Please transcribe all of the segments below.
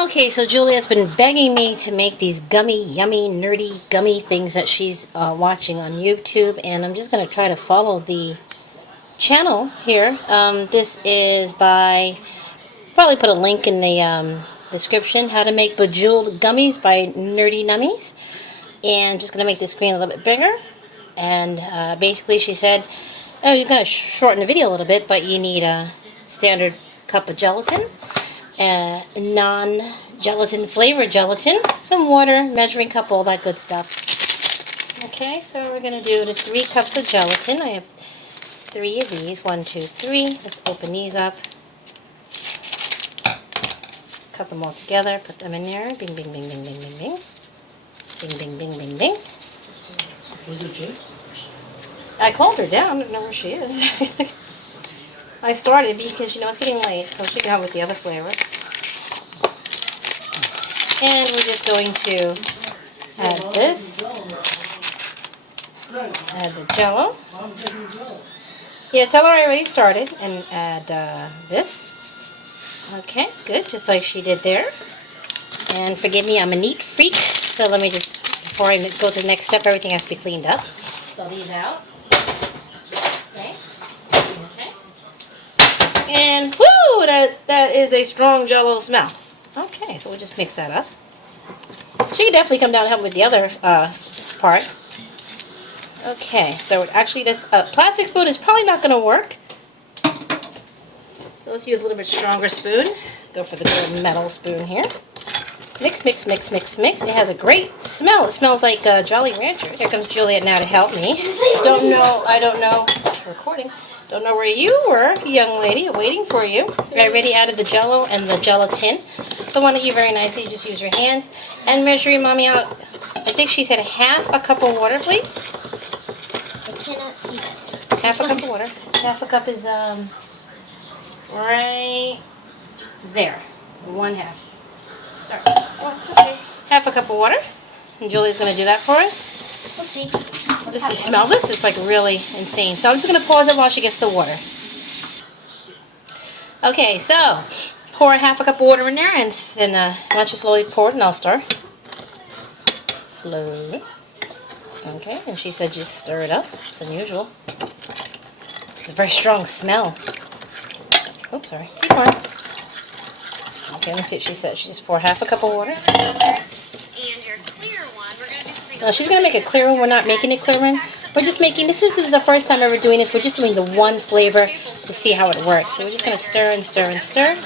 Okay, so Juliet's been begging me to make these gummy, yummy, nerdy, gummy things that she's watching on YouTube, and I'm just going to try to follow the channel here. This is by, probably put a link in the description, how to make bejeweled gummies by Nerdy Nummies. And I'm just going to make the screen a little bit bigger. And basically she said, oh, you're going to shorten the video a little bit, but you need a standard cup of gelatin, non-gelatin flavored gelatin, some water, measuring cup, all that good stuff. Okay, so we're going to do the 3 cups of gelatin. I have 3 of these. 1, 2, 3. Let's open these up. Cut them all together. Put them in there. Bing, bing, bing, bing, bing, bing, bing. Bing, bing, bing, bing, bing. I called her down. I don't know where she is. I started because, you know, it's getting late, so she can have with the other flavor. And we're just going to add this. Add the Jell-O. Yeah, tell her I already started. And add this. Okay, good, just like she did there. And forgive me, I'm a neat freak. So let me just, before I go to the next step, everything has to be cleaned up. Throw these out. Okay. Okay. And whoo, that is a strong Jell-O smell. Okay, so we'll just mix that up. She can definitely come down and help with the other part. Okay, so actually this plastic spoon is probably not going to work. So let's use a little bit stronger spoon. Go for the good metal spoon here. Mix, mix, mix, mix, mix. It has a great smell. It smells like Jolly Rancher. Here comes Juliet now to help me. I don't know. Recording. Don't know where you were, young lady. Waiting for you. I already added the Jell-O and the gelatin. So why don't you very nicely just use your hands and measure your mommy out. I think she said half a cup of water, please. I cannot see that. Half a cup of water. Half a cup is right there. 1/2. Start. Oh, okay. Half a cup of water. And Julie's going to do that for us. Let's see. Smell this. It's like really insane. So I'm just going to pause it while she gets the water. Okay, so pour half a cup of water in there, and why don't you slowly pour it, and I'll stir. Slowly. Okay, and she said just stir it up. It's unusual. It's a very strong smell. Oops, sorry. Keep going. Okay, let me see what she said. She just poured half a cup of water. No, she's going to make a clear one. We're not making it clear one. We're just making, this is the first time ever doing this. We're just doing the one flavor to see how it works. So we're just going to stir and stir and stir.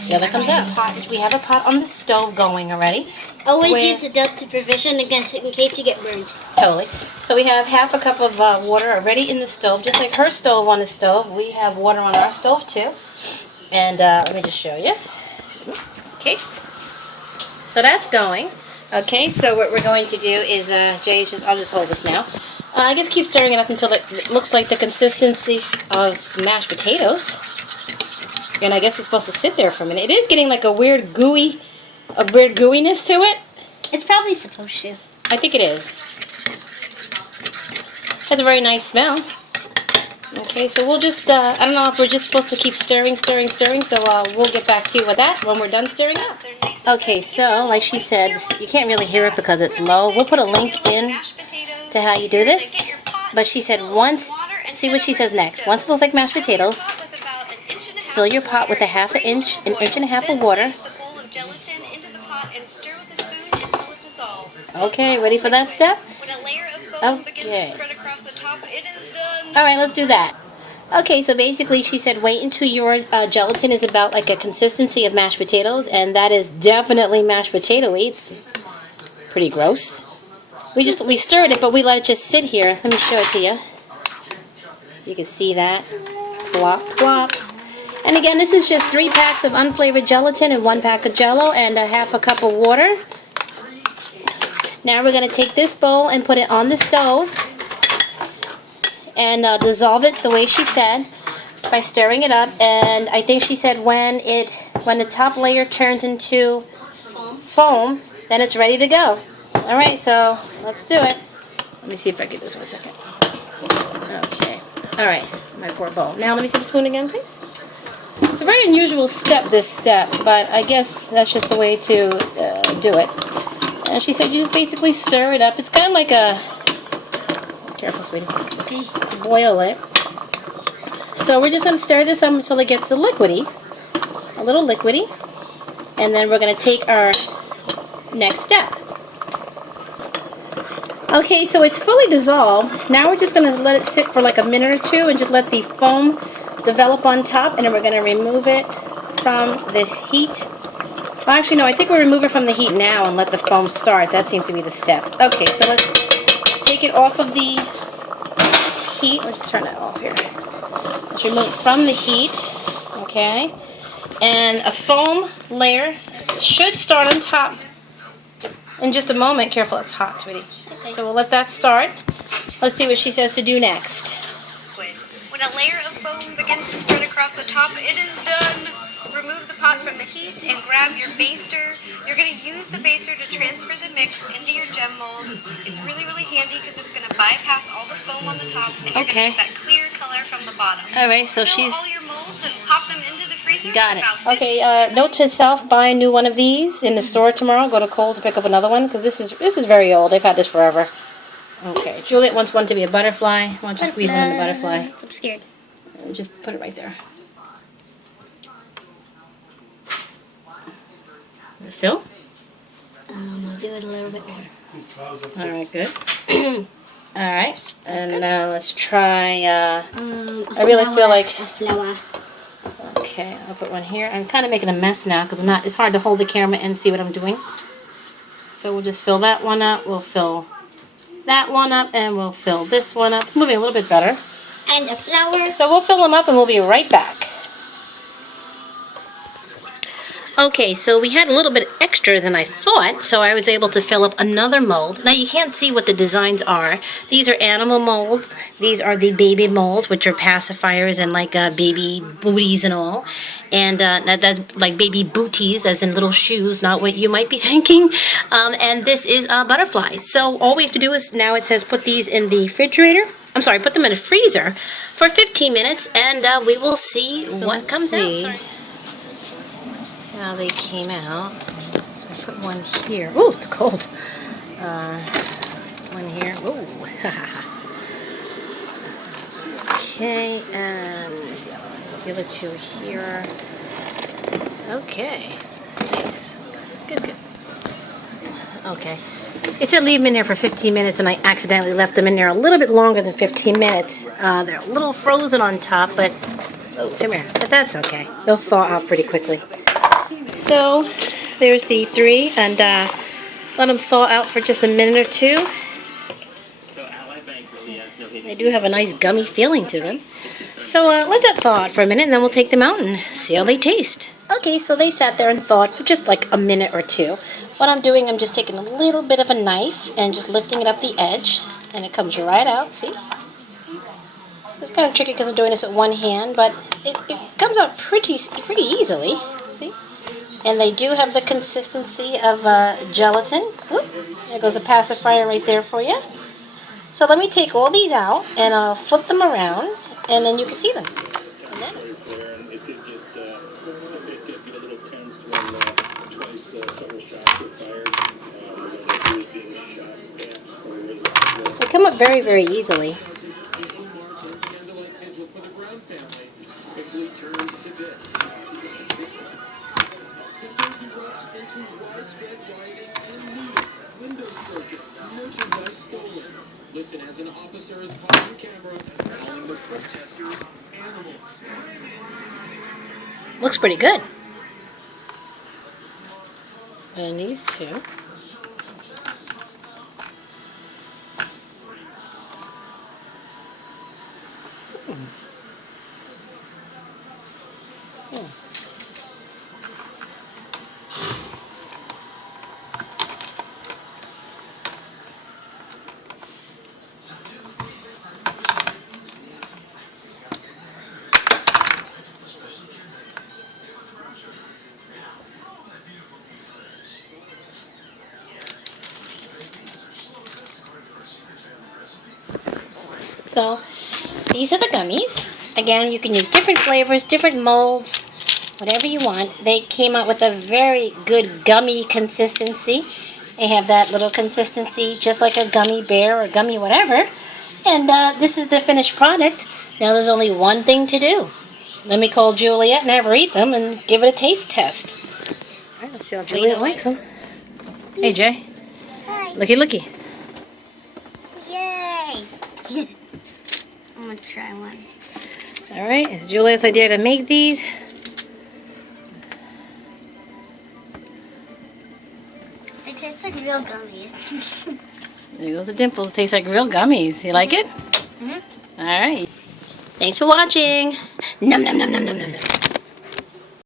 See how that comes out. We have a pot on the stove going already. Always use adult supervision against it in case you get burned. Totally. So we have half a cup of water already in the stove, just like her stove on the stove. We have water on our stove too. And let me just show you. Okay. So that's going. Okay, so what we're going to do is, Jay's just, I'll just hold this now. I guess keep stirring it up until it looks like the consistency of mashed potatoes. And I guess it's supposed to sit there for a minute. It is getting like a weird gooiness to it. It's probably supposed to. I think it is. Has a very nice smell. Okay, so we'll just, I don't know if we're just supposed to keep stirring, so we'll get back to you with that when we're done stirring up. Okay, so like she said, you can't really hear it because it's low. We'll put a link in to how you do this. But she said once, see what she says next. Once it looks like mashed potatoes, fill your pot with an inch and a half of water. Okay, ready for that step? Okay. Alright, let's do that. Okay, so basically she said wait until your gelatin is about like a consistency of mashed potatoes, and that is definitely mashed potato-y. It's pretty gross. We stirred it, but we let it just sit here. Let me show it to you. You can see that. Plop, plop. And again, this is just 3 packs of unflavored gelatin and 1 pack of Jell-O and a half a cup of water. Now we're going to take this bowl and put it on the stove and dissolve it the way she said by stirring it up. And I think she said when the top layer turns into foam, then it's ready to go. All right, so let's do it. Let me see if I can do this 1 second. Okay. All right, my poor bowl. Now let me see the spoon again, please. It's a very unusual step, this step, but I guess that's just the way to do it. And she said you just basically stir it up. It's kind of like a... Careful, sweetie. Okay. To boil it. So we're just going to stir this up until it gets a liquidy. A little liquidy. And then we're going to take our next step. Okay, so it's fully dissolved. Now we're just going to let it sit for like a minute or two and just let the foam develop on top, and then we're going to remove it from the heat. Well, actually, no, I think we'll remove it from the heat now and let the foam start. That seems to be the step. Okay, so let's take it off of the heat. Let's turn that off here. Let's remove it from the heat. Okay. And a foam layer should start on top in just a moment. Careful, it's hot, sweetie. Okay. So we'll let that start. Let's see what she says to do next. When a layer of foam begins to spread across the top, it is done. Remove the pot from the heat and grab your baster. You're going to use the baster to transfer the mix into your gem molds. It's really, really handy because it's going to bypass all the foam on the top, and you're going to get that clear color from the bottom. All right, so Fill she's... all your molds and pop them into the freezer. Got it. For about 15 Okay, note to self, buy a new one of these in the store tomorrow. Go to Kohl's and pick up another one, because this is very old. They've had this forever. Okay, Juliet wants one to be a butterfly. Why don't you squeeze one in the butterfly? I'm scared. Just put it right there. Fill? I'll do it a little bit more. All right, good. All right, and now let's try. I really feel like a flower. Okay, I'll put one here. I'm kind of making a mess now because it's hard to hold the camera and see what I'm doing. So we'll just fill that one up. We'll fill that one up, and we'll fill this one up. It's moving a little bit better. And a flower. So we'll fill them up, and we'll be right back. Okay, so we had a little bit extra than I thought, so I was able to fill up another mold. Now, you can't see what the designs are. These are animal molds. These are the baby molds, which are pacifiers and like baby booties and all. And that's like baby booties, as in little shoes, not what you might be thinking. And this is butterflies. So all we have to do is, now it says put these in the refrigerator. I'm sorry, put them in a freezer for 15 minutes, and we will see what comes out. Sorry. How they came out. So I put one here. Ooh, it's cold. One here. Ooh. Okay, and the other two here. Okay. Nice. Good. Okay. It said leave them in there for 15 minutes, and I accidentally left them in there a little bit longer than 15 minutes. They're a little frozen on top, but... Oh, come here. But that's okay. They'll thaw out pretty quickly. So, there's the three, and let them thaw out for just a minute or two. They do have a nice gummy feeling to them. So, let that thaw out for a minute, and then we'll take them out and see how they taste. Okay, so they sat there and thawed for just like a minute or two. What I'm doing, I'm just taking a little bit of a knife and just lifting it up the edge, and it comes right out, see? It's kind of tricky because I'm doing this with one hand, but it comes out pretty easily, see? And they do have the consistency of gelatin. Oop, there goes a pacifier right there for you. So let me take all these out, and I'll flip them around, and then you can see them. And then... They come up very, very easily. Listen as an officer is calling the camera, telling the protesters animals. Looks pretty good. And these two. So, these are the gummies. Again, you can use different flavors, different molds. whatever you want. They came out with a very good gummy consistency. They have that little consistency just like a gummy bear or gummy whatever. And this is the finished product. Now there's only one thing to do. Let me call Juliet and have her eat them and give it a taste test. All right, let's see how Juliet likes them. Hey, Jay. Hi. Looky, looky. Yay! I'm gonna try one. All right, it's Juliet's idea to make these. It tastes like real gummies. There goes the dimples. Tastes like real gummies. You like it? Mm-hmm. All right. Thanks for watching. Num num num num num num.